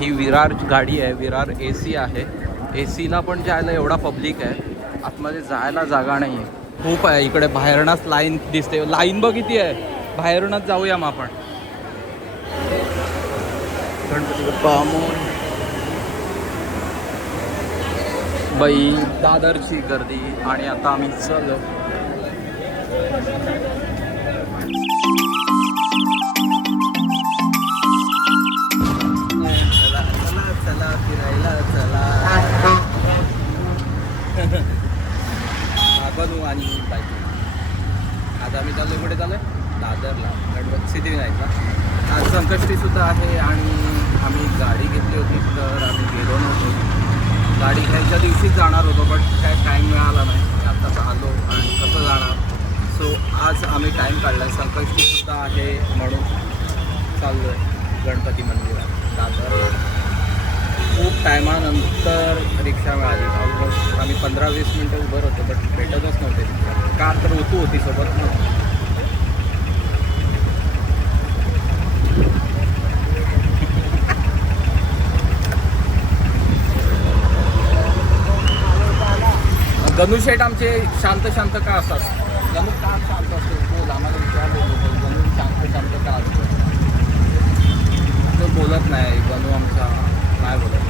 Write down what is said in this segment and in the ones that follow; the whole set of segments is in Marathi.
ही विरार गाडी आहे विरार ए सी आहे. ए सीला पण जायला एवढा पब्लिक आहे. आतमध्ये जायला जागा नाही आहे खूप आहे इकडे बाहेरनाच लाईन दिसते. लाईन बघ किती आहे. बाहेरूनच जाऊया मग आपण. गणपती बाप्पा बाई दादरची गर्दी. आणि आता आम्ही चलो. बनवू आणि बाईक आज आम्ही चाललो कुठे चाललोय? दादरला. गणपत सिद्धिविनायकला आज संकष्टीसुद्धा आहे आणि आम्ही गाडी घेतली होती तर आम्ही गेलो नव्हतो. गाडी घ्यायच्या दिवशीच जाणार होतो बट काय टाईम मिळाला नाही. आता आलो आणि कसं जाणार? सो आज आम्ही टाईम काढला आहे संकष्टीसुद्धा आहे म्हणून चाललो आहे गणपती मंदिरात. दादर. खूप टायमानंतर रिक्षा मिळाली. ऑलमोस्ट आम्ही पंधरा वीस मिनटं उभं होतो बट भेटतच नव्हते. कार का तर ऋतू होती सोबत ना गणू शेठ आमचे शांत शांत का असतात? गणू का शांत असतो. बोल आम्हाला विचार गणू शांत शांत का असतो? तो बोलत नाही गणू आमचा. काय बोलत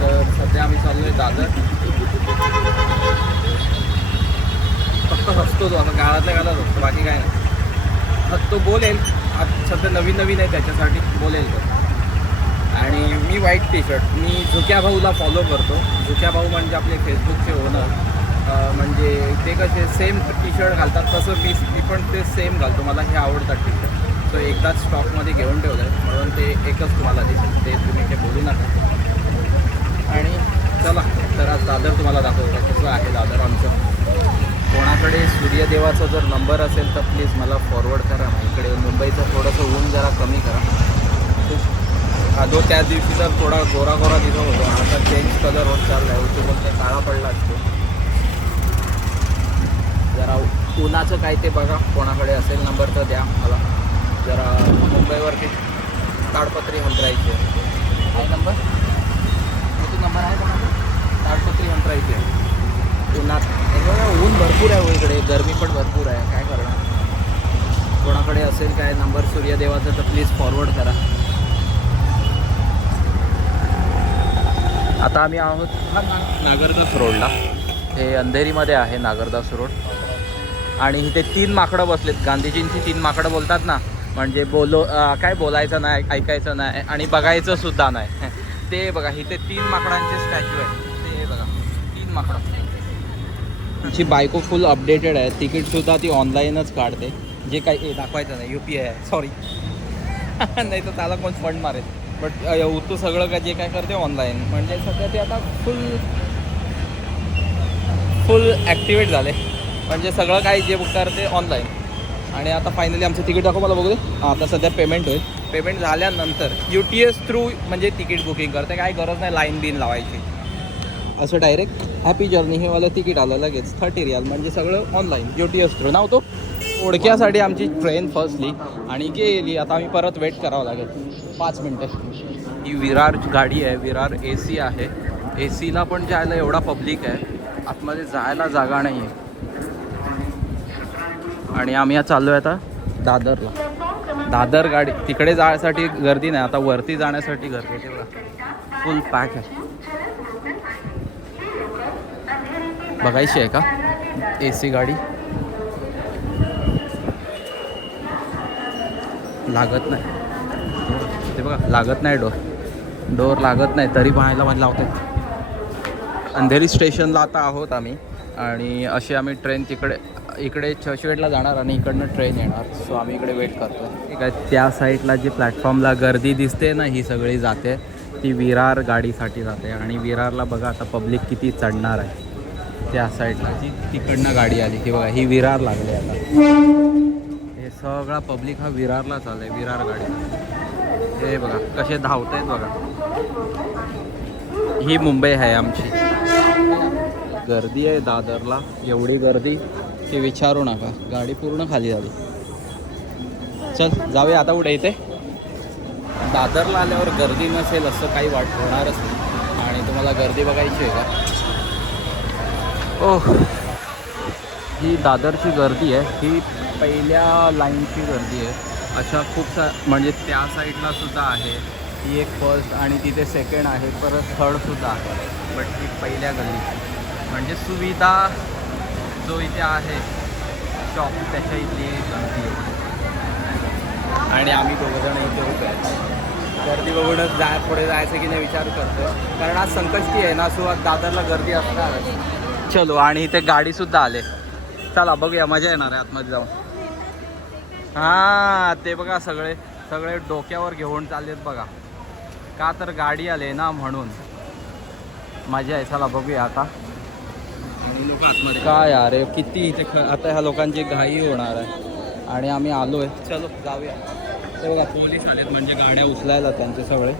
तर सध्या आम्ही चाललो आहे दादर. फक्त हसतो तो आता गाळातल्या गाळात असतो बाकी काय नाही. फक्त तो बोलेल. सध्या नवीन नवीन आहे त्याच्यासाठी बोलेल तो. आणि मी व्हाईट टी शर्ट मी झुक्या भाऊला फॉलो करतो. झुक्या भाऊ म्हणजे आपले फेसबुकचे ओनर म्हणजे ते कसे सेम टी शर्ट घालतात तसं मी मी पण ते सेम घालतो. मला हे आवडतात टी शर्ट तो एकदाच स्टॉकमध्ये घेऊन ठेवलं आहे म्हणून ते एकच तुम्हाला दिसेल. ते तुम्ही ते बोलू नका. आणि चला तर आज दादर तुम्हाला दाखवतो. कसं आहे दादर आमचं? कोणाकडे सूर्यदेवाचा जर नंबर असेल तर प्लीज मला फॉरवर्ड करा. इकडे मुंबईचं थोडंसं ऊन जरा कमी करा. हा जो त्या दिवशी जर थोडा गोरा गोरा दिसत होतो. आता चेंज कलर होत चालला आहे उतू फक्त काळा पडला असतो. जरा उन्हाचं काय ते बघा. कोणाकडे असेल नंबर तर द्या मला. जरा मुंबईवरती ताडपत्री हंतरायची आहे आहे नंबर तो नंबर आहे कोणाचा ताडपत्री हंतरायची आहे उन्हात. ऊन भरपूर आहे हो इकडे. गरमी पण भरपूर आहे. काय करणार? कोणाकडे असेल काय नंबर सूर्यदेवाचा तर प्लीज फॉरवर्ड करा. आता आम्ही आहोत हा नागरदास रोडला हे अंधेरीमध्ये आहे नागरदास रोड आणि इथे तीन माकडं बसलेत. गांधीजींची तीन माकडं बोलतात ना म्हणजे बोलो काय बोलायचं नाही ऐकायचं नाही आणि बघायचं सुद्धा नाही. ते बघा इथे तीन माकडांचे स्टॅच्यू आहे ते बघा तीन माकडं. तिची बायको फुल अपडेटेड आहे. तिकीटसुद्धा ती ऑनलाईनच काढते. जे काही दाखवायचं नाही. यू पी आय आहे. सॉरी नाही तर त्याला कोण फंड मारेल. बट तू सगळं काय जे काय करते ऑनलाईन म्हणजे सध्या ते आता फुल फुल ॲक्टिवेट झाले. म्हणजे सगळं काही जे करते ऑनलाईन आणि आता फायनली आमचं तिकीट दाखव मला बघू दे. आता सध्या पेमेंट होईल. पेमेंट झाल्यानंतर यू टी एस थ्रू म्हणजे तिकीट बुकिंग करते काय गरज नाही लाईन बिन लावायची. असं डायरेक्ट हॅपी जर्नी हे मला तिकीट आलं लगेच. थर्टी रियाल म्हणजे सगळं online U T S through नाव ओळख्यासाठी आमची ट्रेन फसली आणि गेली आता आम्ही परत वेट करावं लागेल. पाच मिनटं. ही विरार गाडी आहे विरार ए सी आहे. ए सीला पण जायला एवढा पब्लिक आहे. आतमध्ये जायला जागा नाही आहे आणि आम्ही आता चाललो आहे आता दादरला. दादर गाडी तिकडे जाण्यासाठी गर्दी नाही आता वरती जाण्यासाठी गर्दी आहे तेवढा. फुल पॅक आहे. बघायची आहे का? ए सी गाडी. लागत नाही. ते बघा लागत नाही डोर. डोर लागत नाही तरी पाहायला मला लावतात अंधेरी स्टेशनला आता आहोत आम्ही. आणि अशी आम्ही ट्रेन तिकडे इकडे चर्चगेटला जाणार आणि इकडनं ट्रेन येणार. सो आम्ही इकडे वेट करतो ठीक आहे त्या साईडला जी प्लॅटफॉर्मला गर्दी दिसते ना ही सगळी जाते. ती विरार गाडीसाठी जाते. आणि विरारला बघा आता पब्लिक किती चढणार आहे. त्या साईडला जी तिकडनं गाडी आली की बघा ही विरार लागली आता. हे सगळा पब्लिक हा विरारला आहे विरार गाडी. हे बघा कसे धावत आहेत बघा. ही मुंबई आहे आमची. गर्दी आहे दादरला एवढी गर्दी. ते विचारू नका. गाडी पूर्ण खाली झाली. चल जाऊया आता कुठे इथे. दादरला आल्यावर गर्दी नसेल असं काही वाट होणारच नाही. आणि तुम्हाला गर्दी बघायची आहे का? ओह ही दादरची गर्दी आहे. ही पहिल्या लाईनची गर्दी आहे. अशा खूप सा म्हणजे त्या साईडला सुद्धा आहे. ही एक फर्स्ट आणि तिथे सेकंड आहे. परत थर्डसुद्धा आहे. बट ही पहिल्या गल्लीची. म्हणजे सुविधा जो इथे आहे शॉप त्याच्या इथली गर्दी आणि आम्ही दोघंजण इथे आहेत. गर्दी बघूनच जाय पुढे जायचं की नाही विचार करतो. कारण आज संकष्टी आहे ना सो आज दादरला गर्दी असणार चलो आणि इथे गाडीसुद्धा आले. चला बघूया मजा येणार आहे आतमध्ये जाऊन. हां ते बघा सगळे सगळे डोक्यावर घेऊन चाललेत बघा. का तर गाडी आले ना म्हणून. मजा आहे चला बघूया आता. लोक आतमध्ये काय अरे किती इथे ख आता ह्या लोकांची घाई होणार आहे. आणि आम्ही आलो आहे चलो जाऊया. ते बघा पोलीस आलेत म्हणजे गाड्या उचलायला त्यांचे सगळे.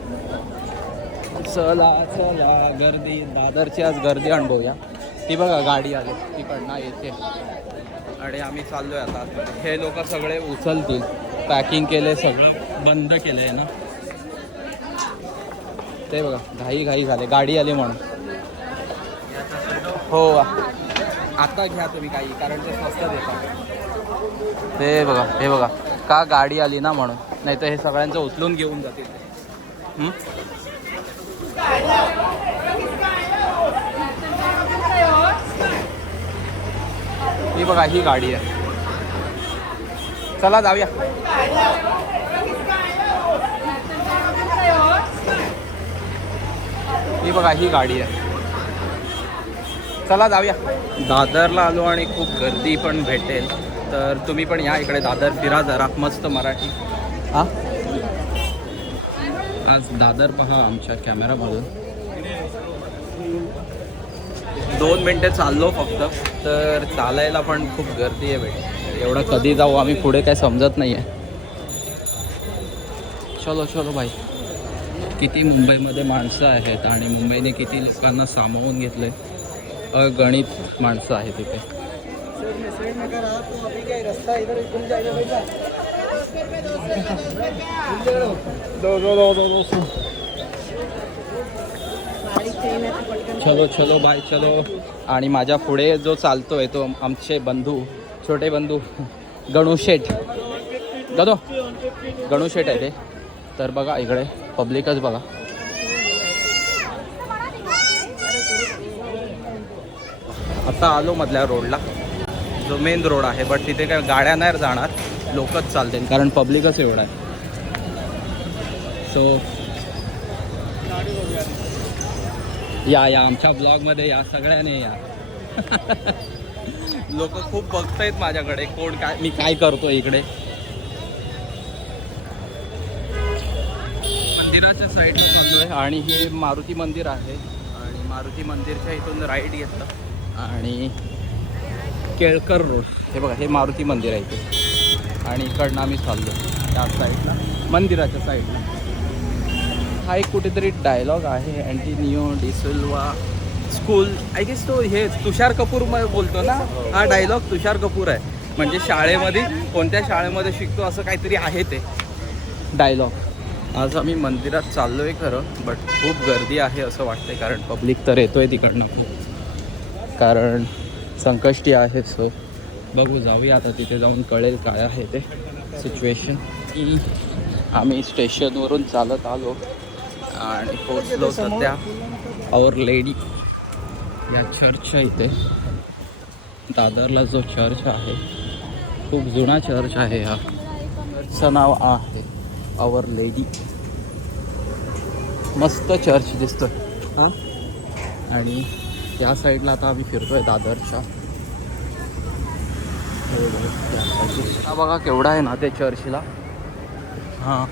चला चला गर्दी दादरची आज गर्दी अनुभवूया. ती बघा गाडी आली. तिकडनं येते आणि आम्ही चाललोय आता हे लोक सगळे उचलतील. पॅकिंग केले सगळं बंद केलं आहे ना. ते बघा घाई घाई झाले. गाडी आली म्हणून. हो. आता घ्या तुम्ही काही कारण ते स्वस्त देतात. ते बघा हे बघा. का गाडी आली ना म्हणून? नाही तर हे सगळ्यांचं उचलून घेऊन जातील ही बघा ही गाडी आहे. चला जाऊया. ही बघा ही गाडी आहे. चला जाऊया. दादरला आलो आणि खूप गर्दी पण भेटेल. तर तुम्ही पण या इकडे दादर फिरा जरा. मस्त मराठी. हा? आज दादर पहा आमच्या कॅमेरामधून दोन मिनटं चाललो फक्त. तर चालायला पण खूप गर्दी आहे भेट एवढं कधी जाऊ आम्ही पुढे काय समजत नाही आहे चलो चलो भाई किती मुंबईमध्ये माणसं आहेत आणि मुंबईने किती लोकांना सामावून घेतले अगणित माणसं आहेत इथे. चलो चलो बाय चलो. आणि माझ्या पुढे जो चालतोय तो आमचे बंधू छोटे बंधू गणू शेठ. गणू गणू शेठ आहे ते. तर बघा इकडे पब्लिकच बघा. आता आलो मधल्या रोडला. जो मेन रोड आहे बट तिथे काय गाड्या नाही जाणार. लोकच चालतील कारण पब्लिकच एवढं आहे. सो या या आमच्या ब्लॉगमध्ये या सगळ्याने या. लोक खूप बघतायत माझ्याकडे कोण काय मी काय करतो इकडे. मंदिराच्या साईडला आहे आणि हे मारुती मंदिर आहे. आणि मारुती मंदिरच्या इथून राईट घेतलं. आणि केळकर रोड. हे बघा हे मारुती मंदिर आहे इथे. आणि इकडनं आम्ही चाललो त्या साईडला मंदिराच्या साईडला हा एक कुठेतरी डायलॉग आहे Antonio D'Silva school I guess तो हे तुषार कपूर बोलतो ना? हा डायलॉग तुषार कपूर आहे. म्हणजे शाळेमध्ये कोणत्या शाळेमध्ये शिकतो असं काहीतरी आहे ते. डायलॉग आज आम्ही मंदिरात चाललो आहे खरं बट खूप गर्दी आहे असं वाटतंय कारण पब्लिक तर येतोय तिकडनं. कारण संकष्टी आहे सो बघू जाऊया आता तिथे जाऊन कळेल काय आहे ते सिच्युएशन की आम्ही स्टेशनवरून चालत आलो आणि पोचलो सध्या आवर लेडी या चर्चच्या इथे. दादरला जो चर्च आहे खूप जुना चर्च आहे हा. चर्चचं नाव आहे आवर लेडी मस्त चर्च दिसतोय. हां? आणि या साईडला आता आम्ही फिरतोय दादरच्या. बघा, हा बघा केवढा आहे ना ते चर्चला. हां.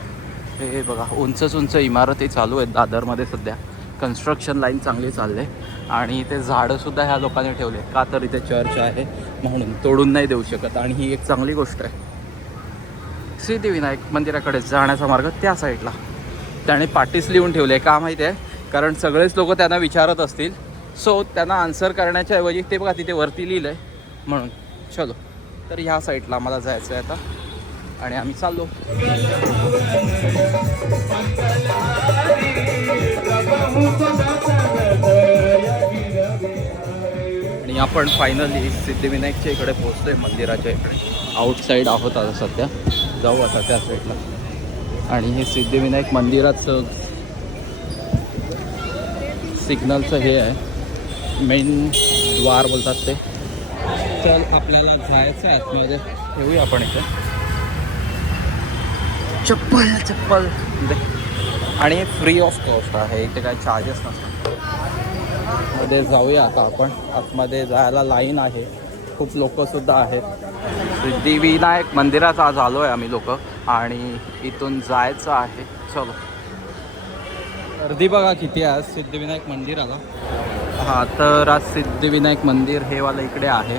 हे बघा उंचच उंच इमारती चालू आहेत दादरमध्ये सध्या. कन्स्ट्रक्शन लाईन चांगली चालले. आणि ते झाडंसुद्धा ह्या लोकांनी ठेवले. का तर इथे चर्च आहे म्हणून तोडून नाही देऊ शकत. आणि ही एक चांगली गोष्ट आहे. सिद्धिविनायक मंदिराकडे जाण्याचा मार्ग त्या साईडला. त्याने पाटीस लिहून ठेवले का माहिती आहे? कारण सगळेच लोक त्यांना विचारत असतील सो त्यांना आन्सर करण्याच्या ऐवजी ते बघा तिथे वरती लिहिलं आहे म्हणून. चलो. तर ह्या साईडला आम्हाला जायचं आहे आता. आणि आम्ही चाललो. आणि आपण फायनली सिद्धिविनायकच्या इकडे पोहोचतोय मंदिराच्या इकडे. आउटसाईड आहोत आता सध्या. जाऊ आता त्या साईडला आणि हे सिद्धिविनायक मंदिराचं सिग्नलचं हे आहे. मेन द्वार बोलतात ते. चल आपल्याला जायचं आहे आतमध्ये. ठेवूया आपण इथे. चप्पल चप्पल. आणि फ्री ऑफ कॉस्ट आहे इथे काही चार्जेस नसतात. मध्ये जाऊया आता आपण. आतमध्ये जायला लाईन आहे. खूप लोकंसुद्धा आहेत. सिद्धिविनायक मंदिरात आज आलो आहे आम्ही लोक. आणि इथून जायचं आहे. चलो. गर्दी बघा किती आहे आज सिद्धिविनायक मंदिराला. हा तर आज सिद्धिविनायक मंदिर हे वाला इकडे आहे.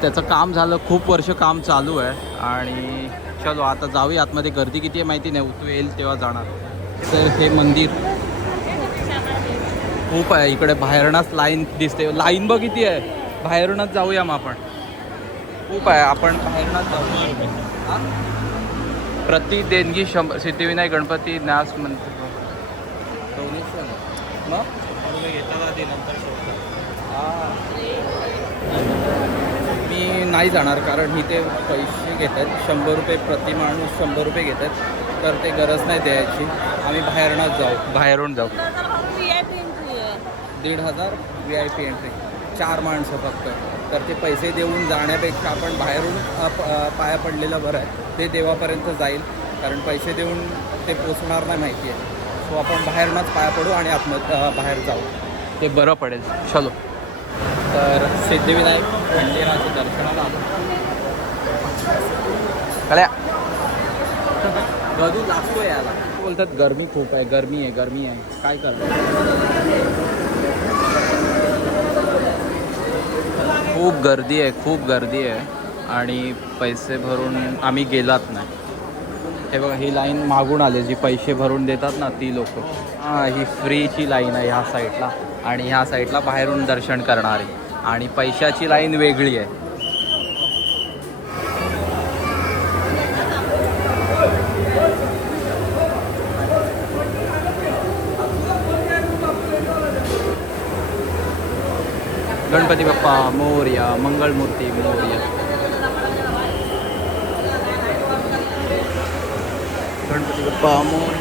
त्याचं काम झालं खूप वर्ष काम चालू आहे. आणि चलो आता जाऊया. आतमध्ये गर्दी किती आहे माहिती नाही. उतू येईल तेव्हा जाणार. तर हे मंदिर. खूप आहे. इकडे बाहेरूनच लाईन दिसते. लाईन बघ किती आहे. बाहेरूनच जाऊया मग आपण. खूप आहे. आपण बाहेरूनच जाऊया प्रति देणगी शंभर सिद्धिविनायक गणपती न्यास मंदिर. डोनेशन मग मी नाही जाणार कारण इथे पैसे घेत आहेत. शंभर रुपये प्रति माणूस शंभर रुपये घेत आहेत. तर ते गरज नाही द्यायची. आम्ही बाहेरनच जाऊ. बाहेरून जाऊ. दीड हजार व्ही आय पी एंट्री चार माणसं फक्त. तर ते पैसे देऊन जाण्यापेक्षा आपण बाहेरून पाया पडलेलं बरं आहे. ते देवापर्यंत जाईल. कारण पैसे देऊन ते पोचणार नाही माहिती आहे. सो आपण बाहेरनंच पाया पडू आणि आतमध्ये अ, बाहेर जाऊ. ते बरं पडेल. चलो. तर सिद्धिविनायक मंदिराच्या दर्शनाला आलो. कळ्या गदू लागतो याला. बोलतात गरमी खूप आहे गरमी आहे गरमी आहे. काय करतो खूप गर्दी आहे खूप गर्दी आहे. आणि पैसे भरून आम्ही गेलात नाही. हे बघा ही लाईन मागून आली जी पैसे भरून देतात ना ती लोक. हां ही फ्रीची लाईन आहे ह्या साईडला आणि ह्या साईडला बाहेरून दर्शन करणारी. आणि पैशाची लाईन वेगळी आहे. गणपती बाप्पा मोर्या मंगळमूर्ती मोर्या. गणपती बाप्पा मोर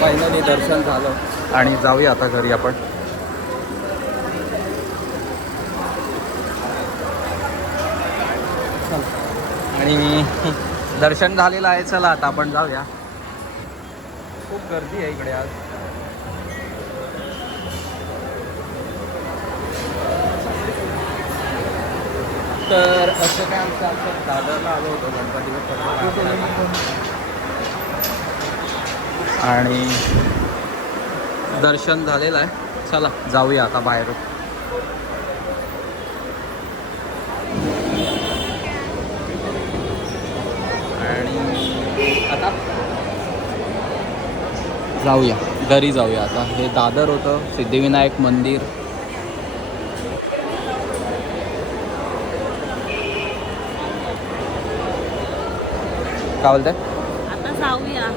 फायनली दर्शन झालं. आणि जाऊया आता घरी आपण. आणि दर्शन झालेलं आहे चला आता आपण जाऊया. खूप गर्दी आहे इकडे आज. तर असं काय आमचं आमचं दादरला आलो होतो गणपती आणि दर्शन झालेलं आहे. चला जाऊया आता बाहेरून. आणि आता जाऊया. घरी जाऊया आता. हे दादर होतं सिद्धिविनायक मंदिर. काय बोलताय? आता जाऊया.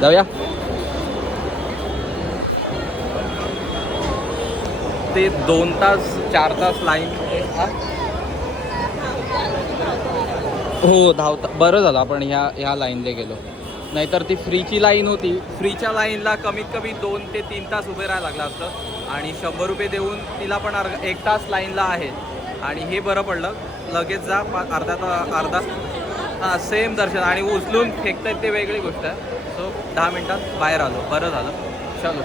जाऊया? ते दोन तास चार तास लाईन हो? धावता. बरं झालं आपण ह्या ह्या लाईनला गेलो. नाहीतर ती फ्रीची लाईन होती. फ्रीच्या लाईनला कमीत कमी दोन ते तीन तास उभे राहायला लागलं असतं. आणि शंभर रुपये देऊन तिला पण अर्धा एक तास लाईनला आहे. आणि हे बरं पडलं. लगेच जा अर्धा तास अर्धा हां सेम दर्शन. आणि उचलून फेकतायत ते वेगळी गोष्ट आहे. सो दहा मिनटात बाहेर आलो. बरं झालं. चलो.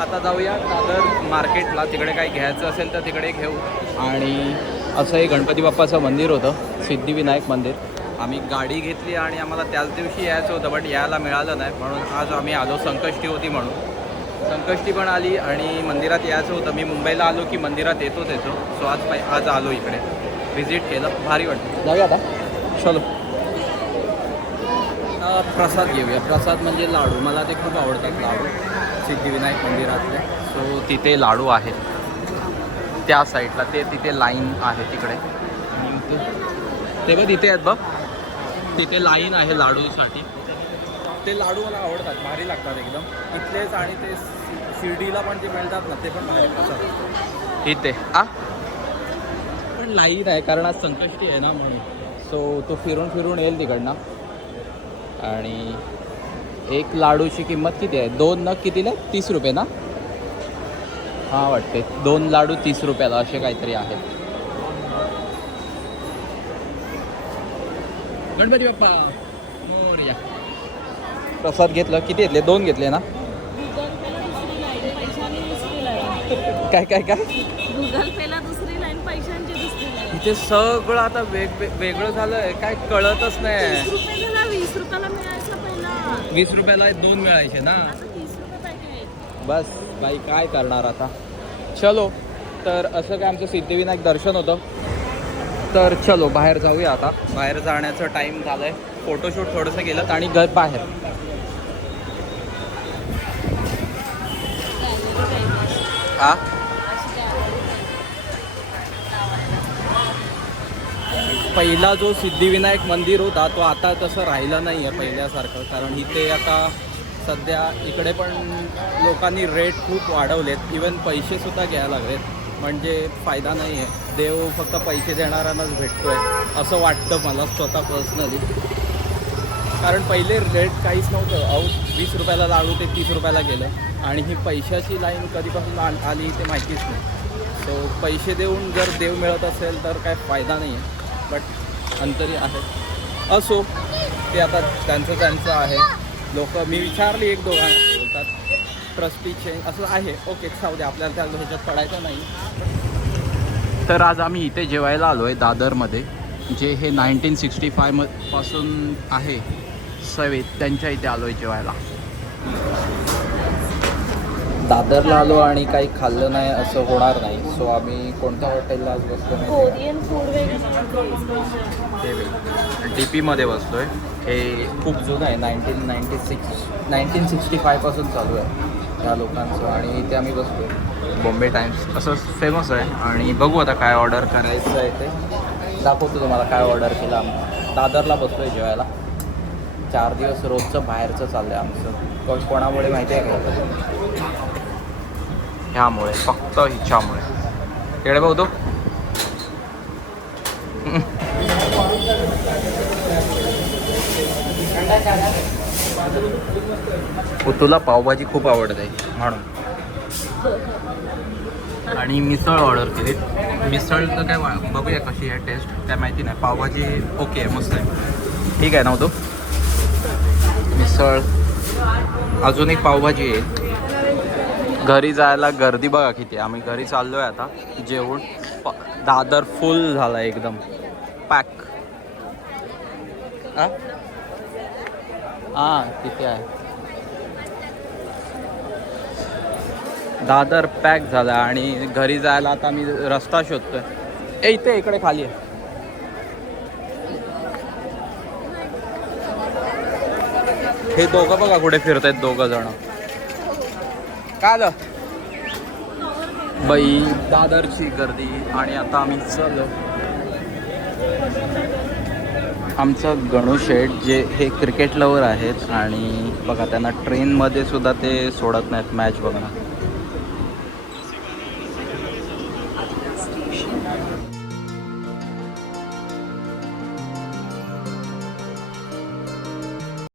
आता जाऊया दादर मार्केटला. तिकडे काही घ्यायचं असेल तर तिकडे घेऊ. आणि असं हे गणपती बाप्पाचं मंदिर होतं. सिद्धिविनायक मंदिर. आम्ही गाडी घेतली आणि आम्हाला त्याच दिवशी यायचं होतं बट यायला मिळालं नाही. म्हणून आज आम्ही आलो संकष्टी होती म्हणून. संकष्टी पण आली आणि मंदिरात यायचं होतं. मी मुंबईला आलो की मंदिरात येतोच येतो सो आज पाय आज आलो इकडे. व्हिजिट केलं. भारी वाटतं जाऊया आता. चलो प्रसाद घेऊया. प्रसाद म्हणजे लाडू. मला ते खूप आवडतात लाडू. सिद्धिविनायक मंदिरातले. सो तिथे लाडू आहेत त्या साईडला ते तिथे लाईन आहे तिकडे. ते- बघ तिथे आहेत बघ. तिथे लाईन आहे लाडूसाठी. ते लाडू मला आवडतात. भारी लागतात एकदम. इथलेच आणि ते शिर्डीला पण ते मिळतात ना ते पण भारी लागतात इथे. आ? पण लाईन आहे कारण आज संकष्टी आहे ना म्हणून. सो तो फिरून फिरून येईल तिकडनं. आणि एक लाडूची किंमत किती आहे? दोन नग कितीला? तीस रुपये ना? हां वाटते. दोन लाडू तीस रुपयाला असे काहीतरी आहे. गणपती बाप्पा मोरया. प्रसाद घेतलं. किती घेतले? दोन घेतले ना? काय काय काय? इथे सगळं आता वेग वेगळं झालंय काय कळतच नाही. वीस रुपयाला मिळायचा पहिला. वीस रुपयाला दोन मिळायचे ना? आता तीस रुपये पॅकेट बस बाई काय करणार आता? चलो तर असं काय आमचं सिद्धिविनायक दर्शन होतं. तर चलो बाहेर जाऊया आता. बाहेर जाण्याचं टाईम झालं आहे फोटोशूट थोडंसं केलं आणि घर बाहेर. हा? पहिला जो सिद्धिविनायक मंदिर होता तो आता तसं राहिला नाही आहे पहिल्यासारखं. कारण इथे आता सध्या इकडे पण लोकांनी रेट खूप वाढवलेत. इवन पैसेसुद्धा घ्यायला लागलेत. म्हणजे फायदा नाही आहे देव फक्त पैसे देणाऱ्यांनाच भेटतो आहे असं वाटतं मला स्वतः पर्सनली कारण पहिले रेट काहीच नव्हतं. अहो वीस रुपयाला लाडू ते तीस रुपयाला गेलं. आणि ही पैशाची लाईन कधीपासून आली ते माहितीच नाही. सो पैसे देऊन जर देव मिळत असेल तर काय फायदा नाही आहे बट अंतरी आहे. असो ते आता त्यांचं त्यांचं आहे. लोक मी विचारली एक दोघांना बोलतात ट्रस्टी चेंज असं आहे. ओके जाऊ दे आपल्याला त्या ह्याच्यात पडायचं नाही. तर आज आम्ही इथे जेवायला आलो आहे दादरमध्ये जे हे नाईन्टीन सिक्स्टी फाय म पासून आहे. सवेत त्यांच्या इथे आलो आहे जेवायला. दादरला आलो आणि काही खाल्लं नाही असं होणार नाही. सो आम्ही कोणत्या हॉटेलला आज बसलो माहिती आहे कोरियन फूड वेगळं ते डी पीमध्ये बसलो आहे हे खूप जुनं आहे nineteen ninety six nineteen sixty फायपासून चालू आहे या लोकांचं. आणि इथे आम्ही बसलो आहे बॉम्बे टाइम्स असं फेमस आहे. आणि बघू आता काय ऑर्डर करायचं आहे ते. दाखवतो तुम्हाला काय ऑर्डर केलं आम्ही. दादरला बसलो आहे जेवायला. चार दिवस रोजचं बाहेरचं चाललं आहे आमचं कोणामुळे माहिती आहे का? ह्यामुळे फक्त हिच्यामुळे. इकडे बघतो तुला पावभाजी खूप आवडते म्हणून. आणि मिसळ ऑर्डर केली मिसळ तर काय बघूया कशी आहे टेस्ट काय माहिती नाही. पावभाजी ओके आहे मस्त आहे. ठीक आहे ना तो मिसळ. अजून एक पावभाजी आहे. घरी जायला गर्दी बघा किती आहे. आम्ही घरी चाललो आहे आता जेवण. प- दादर फुल झाला आहे एकदम. पॅक हां? तिथे आहे? दादर पॅक झाला आणि घरी जायला आता मी रस्ता शोधतोय. ए इथे इकडे खाली आहे. हे दोघं बघा कुठे फिरत आहेत दोघं जण. काय आलं? बाई दादरची गर्दी आणि आता आम्ही चल आमचं गणू शेठ जे हे क्रिकेट लवर आहेत आणि बघा त्यांना ट्रेनमध्ये सुद्धा ते सोडत नाहीत मॅच बघणं.